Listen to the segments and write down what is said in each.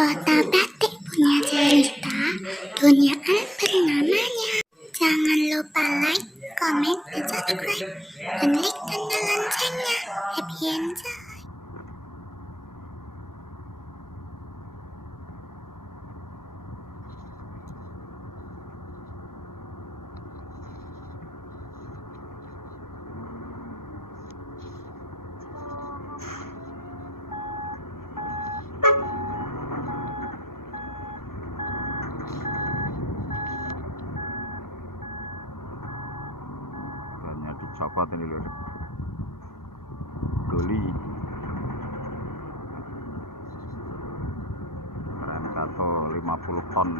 Kota Batik punya cerita, dunia Alper namanya. Jangan lupa like, comment, dan subscribe, dan klik tanda loncengnya. Happy enjoy! Coklat ini lho, doli keren kato 50 ton.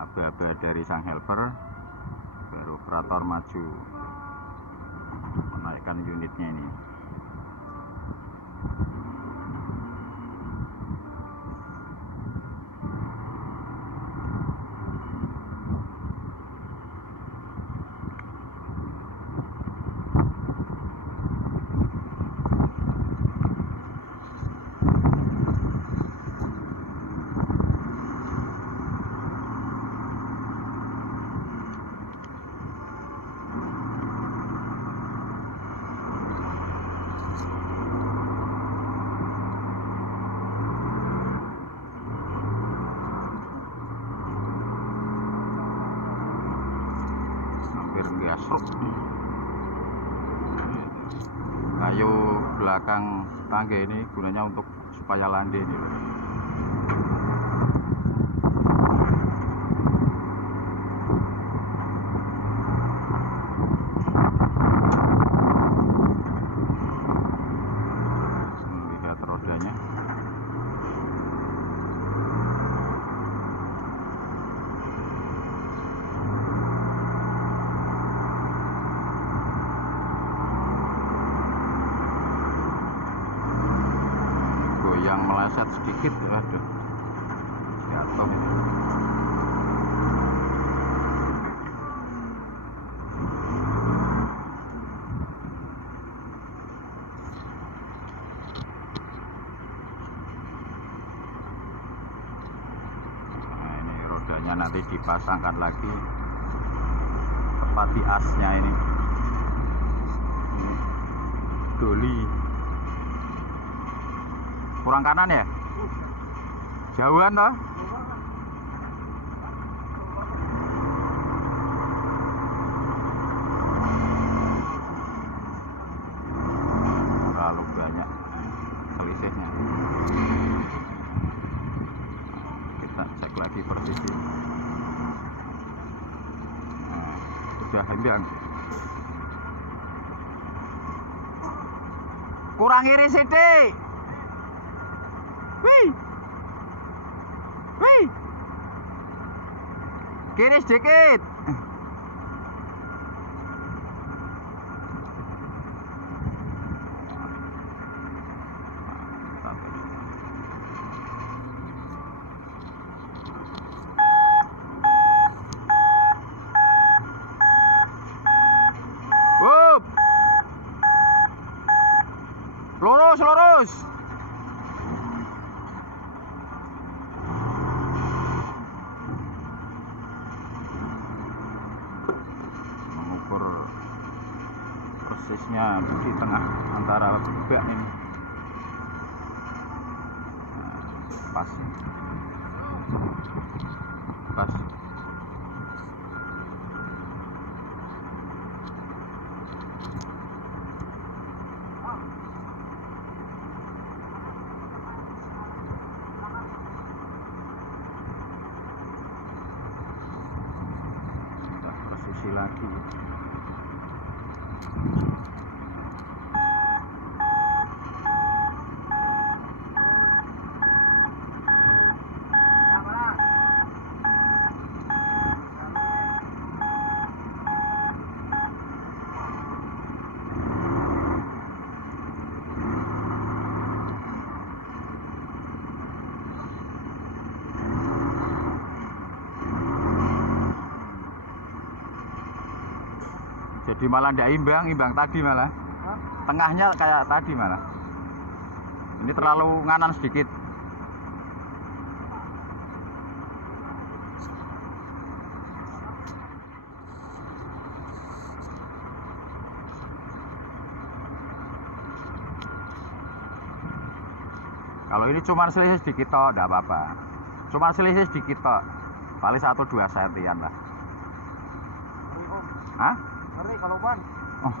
Aba-aba dari sang helper, baru operator maju menaikkan unitnya ini. Gasruk, kayu belakang tangga ini gunanya untuk supaya landai ini loh. Lihat rodanya. Yang meleset sedikit, aduh, jatuh ini. Nah, ini rodanya nanti dipasangkan lagi tepat di asnya ini doli. Kurang kanan ya? Jauhan toh? Terlalu banyak selisihnya. Kita cek lagi posisi. Nah, sudah hembang. Kurang iris sedikit. Wih, wih, kiri sedikit. Wup, lurus, lurus. Persisnya di tengah antara bak ini. Nah, pas pas kita posisi lagi. Jadi malah ndak imbang, imbang tadi malah. Tengahnya kayak tadi malah. Ini terlalu nganan sedikit. Kalau ini cuma selisih sedikit toh, enggak apa-apa. Cuma selisih sedikit toh. Paling 1-2 sentian lah. Hah? Ngeri kalau ban.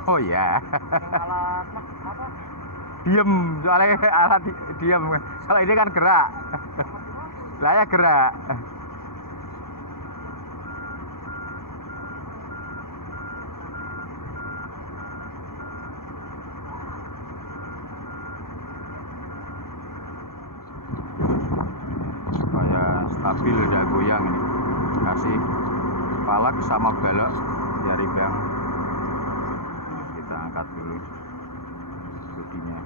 Oh ya. Alat apa? Diem, soalnya alat diem. Kalau ini kan gerak. Saya gerak. Supaya stabil, tidak goyang ini. Kasih palak sama balok dari bang. Kita angkat dulu bodinya.